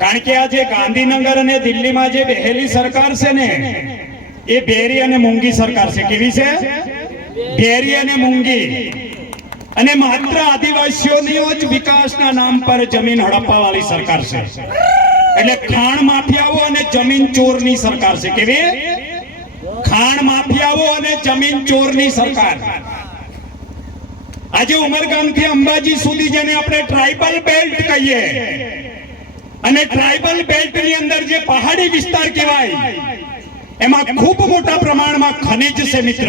કારણ કે આ જે ગાંધીનગર અને દિલ્હીમાં જે બેહેલી સરકાર છે ને એ બેરી અને મૂંગી સરકાર છે. કેવી છે? બેરી અને મૂંગી. અને માત્ર આદિવાસીઓની જ વિકાસના નામ પર જમીન હડપવા વાળી સરકાર છે. એટલે ખાણ માફિયાઓ અને જમીન ચોરની સરકાર છે. કેવી? ખાણ માફિયાઓ અને જમીન ચોરની સરકાર. આજે ઉમરગામથી અંબાજી સુધી જેને આપણે ટ્રાઇબલ બેલ્ટ કહીએ, અને ટ્રાઇબલ બેલ્ટની અંદર જે પહાડી વિસ્તાર કહેવાય એમાં ખૂબ મોટા પ્રમાણમાં ખનિજ છે મિત્ર.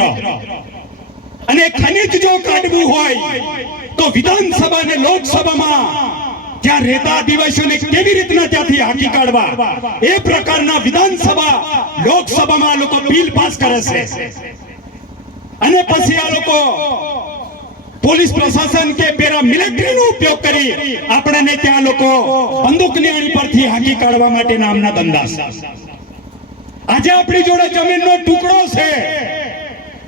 અને ખનિજ જો કાઢવું હોય તો વિધાનસભા અને લોકસભામાં જ્યાં રહેતા આદિવાસીઓને કેવી રીતના ત્યાંથી હાંકી કાઢવા એ પ્રકારના વિધાનસભા લોકસભામાં લોકો બિલ પાસ કરે છે. અને પછી આ લોકો પોલીસ પ્રશાસન કે પેરા મિલિટરીનો ઉપયોગ કરી આપણને ત્યાં લોકો બંદૂકની અણી પરથી હાંકી કાઢવા માટે નામના ધંધા છે. આજે આપણી જોડે જમીનનો ટુકડો છે.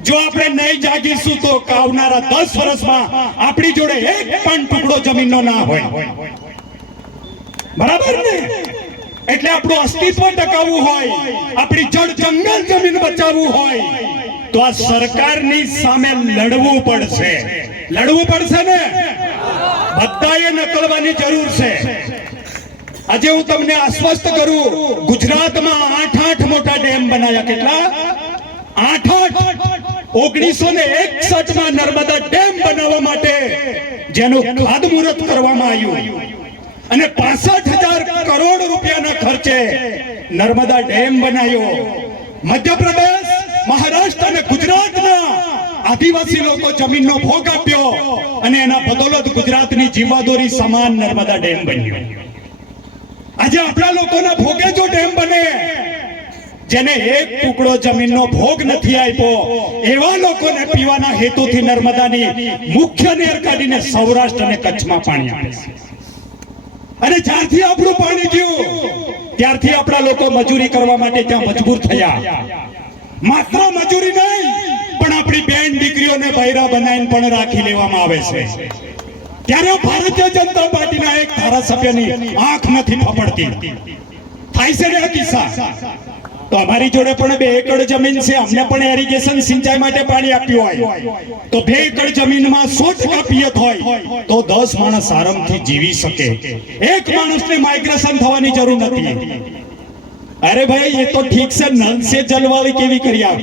જો આપણે નહીં જાગીશું તો આવનારા 10 વર્ષમાં આપણી જોડે એક પણ ટુકડો જમીનનો ના હોય. બરાબર ને? એટલે આપણું અસ્તિત્વ ટકાવવું હોય, આપણી જળ જંગલ જમીન બચાવવું હોય તો આ સરકારની સામે લડવું પડશે. લડવું પડશે ને? બધાએ નકલવાની જરૂર છે. આજે હું તમને આશ્વસ્ત કરું, ગુજરાતમાં 8 મોટા ડેમ બનાવ્યા. કેટલા? 8. 1961માં નર્મદા ડેમ બનાવવા માટે જેનું ખાતમુહૂર્ત કરવામાં આવ્યું અને 65,000 કરોડ રૂપિયાના ખર્ચે નર્મદા ડેમ બનાવ્યો. મધ્યપ્રદેશ, મહારાષ્ટ્ર અને ગુજરાતના આદિવાસી લોકો જમીનનો ભોગ આપ્યો અને એના બદોલત ગુજરાતની જીવાદોરી સમાન નર્મદા ડેમ બન્યો. આજે આપણા લોકોના ભોગે જો ડેમ બને, જેને એક ટુકડો જમીનનો ભોગ નથી આપ્યો એવા લોકોને પીવાના હેતુથી નર્મદાની મુખ્ય નહેર કાઢીને સૌરાષ્ટ્ર અને કચ્છમાં પાણી આપે છે. અને જ્યારથી આપણું પાણી ગયું ત્યારથી આપણા લોકો મજૂરી કરવા માટે ત્યાં મજબૂર થયા. માત્ર મજૂરી નહીં પણ આપણી બેન દીકરીઓને બૈરા બનાવીને પણ રાખી લેવામાં આવે છે. ત્યારે ભારતીય જનતા પાર્ટીના એક ધારાસભ્યની આંખ નથી ફફડતી. થાય છે ને આ કિસ્સા? તો અમારી જોડે પણ 2 એકડ જમીન છે. અમને પણ એરિગેશન સિંચાઈ માટે પાણી આપ્યું હોય તો 2 એકડ જમીનમાં 100% પિયત હોય તો 10 માણસ આરામથી જીવી શકે. એક માણસને માઇગ્રેશન થવાની જરૂર નથી. અરે ભાઈ, એ તો ઠીક છે, નલ સે જલવાળી કેવી કર્યા.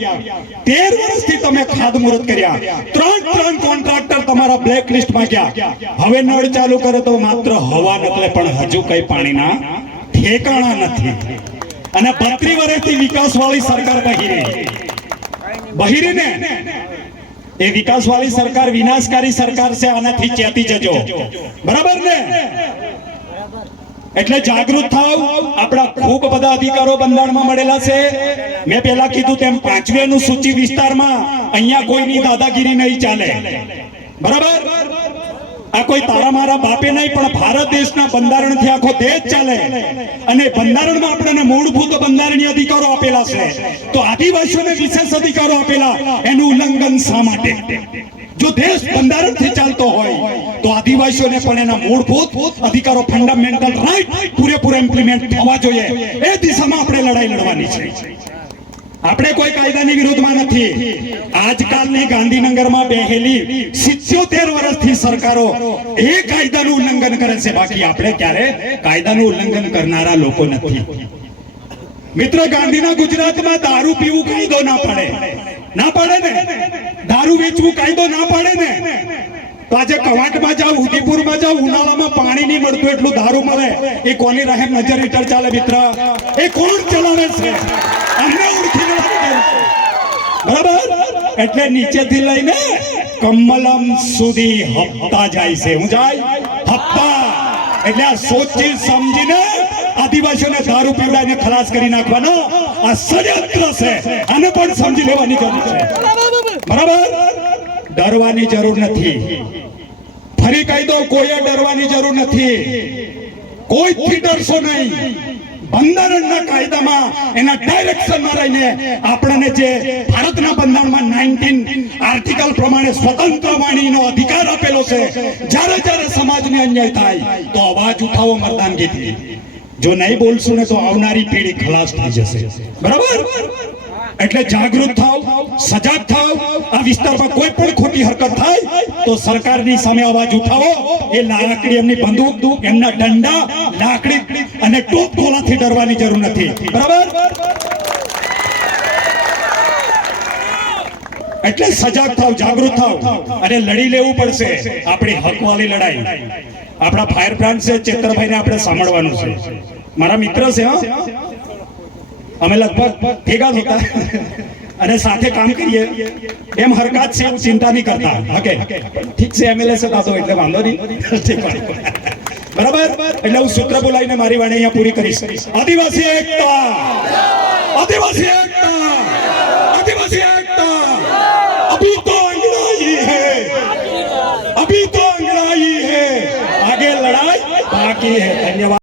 13 વર્ષથી તમે ખાતમુહૂર્ત કર્યા, 3 કોન્ટ્રાક્ટર તમારા બ્લેક લિસ્ટમાં ગયા. હવે નળ ચાલુ કરે તો માત્ર હવા નકલે, પણ હજુ કઈ પાણીના ઠેકાણા નથી. અને 32 વર્ષથી વિકાસવાળી સરકાર બહિરી ને એ વિકાસવાળી સરકાર વિનાશકારી સરકાર છે. આનાથી ચેતી જજો. બરાબર ને? એટલે જાગૃત થાવ. આપણા ખૂબ બધા અધિકારો બંધારણમાં મળેલા છે. મેં પહેલા કીધું તેમ 5મી સૂચિ વિસ્તારમાં અહીંયા કોઈની દાદાગીરી નહીં ચાલે. બરાબર? આ કોઈ તારા મારા બાપે નહીં, પણ ભારત દેશના બંધારણથી આખો દેશ ચાલે. અને બંધારણમાં આપણને મૂળભૂત બંધારણીય અધિકારો આપેલા છે. તો આદિવાસીઓને વિશેષ અધિકારો આપેલા, એનું ઉલ્લંઘન શા માટે? જો દેશ બંધારણથી ચાલતો હોય તો આદિવાસીઓને પણ એના મૂળભૂત અધિકારો, ફંડામેન્ટલ રાઈટ પૂરેપૂરા ઇમ્પ્લિમેન્ટ થવા જોઈએ. એ દિશામાં આપણે લડાઈ લડવાની છે. આપણે કોઈ કાયદાની વિરુદ્ધમાં નથી. આજકાલની ગાંધીનગરમાં બેહેલી 77 વર્ષથી સરકારો એ કાયદાનું ઉલ્લંઘન કરે છે. બાકી આપણે ક્યારે કાયદાનું ઉલ્લંઘન કરનારા લોકો નથી. મિત્ર, ગાંધીના ગુજરાતમાં દારૂ પીવું કાયદો ના પાડે ને? દારૂ વેચવું કાયદો ના પાડે ને? તો આજે કવાંટમાં જાવ, ઉદયપુરમાં જાવ, ઉનાળામાં પાણી નહીં મળતું એટલું દારૂ મળે. એ કોની રહેમ નજર હેઠળ ચાલે મિત્ર? એ કોણ ચલાવે છે? અમને ઓળખી લેવાનું. બરાબર? એટલે નીચેથી લઈને કમલમ સુધી હપ્તા જાય છે. હું જાય હપ્તા. એટલે આ સોચી સમજીને આદિવાસીઓને દારૂ પીવડાવીને ખલાસ કરી નાખવાનો આ ષડયંત્ર છે. આને પણ સમજી લેવાની જરૂર છે. બરાબર? ડરવાની જરૂર નથી. ફરી કહી દો, કોઈએ ડરવાની જરૂર નથી. કોઈથી ડરશો નહીં. બંધારણના કાયદામાં એના ડાયરેક્શનમાં રહીને આપણને જે ભારતના બંધારણમાં 19 આર્ટિકલ પ્રમાણે સ્વતંત્ર વાણીનો અધિકાર આપેલો છે. જ્યારે જ્યારે સમાજને અન્યાય થાય તો અવાજ ઉઠાવો મર્દાનગીથી. જો નહીં બોલશું ને તો આવનારી પેઢી ખલાસ થઈ જશે. બરાબર? એટલે જાગૃત થાવ, સજાગ થાવ. આ વિસ્તારમાં કોઈ પણ ખોટી હરકત થાય તો સરકારની સામે અવાજ ઉઠાવો. એ લાકડી, એમની બંદૂક, એમના દંડા, લાકડી અને ટોપ ગોળાથી ડરવાની જરૂર નથી. બરાબર? એટલે સજાગ થાવ, જાગૃત થાવ અને લડી લેવું પડશે આપણી હકવાળી લડાઈ. આપણા ફાયર બ્રાન્ડ છે ચેતરભાઈને આપણે સાંભળવાનું છે. મારા મિત્ર છે. અમે લગભગ ભેગા થતા અને સાથે કામ કરીએ. એમ હરકત છે, એવું ચિંતા નહીં કરતા. ઓકે, ઠીક છે, એમએલએ છે દાદો, એટલે વાંધો નહીં. બરાબર? એટલે હું સૂત્ર બોલાવીને મારી વાણી અહીંયા પૂરી કરીશ. આદિવાસી એકતા, આદિવાસી એકતા, આદિવાસી એકતા. अभी तो अंगड़ाई है, अभी तो अंगड़ाई है, आगे लड़ाई बाकी है. धन्यवाद.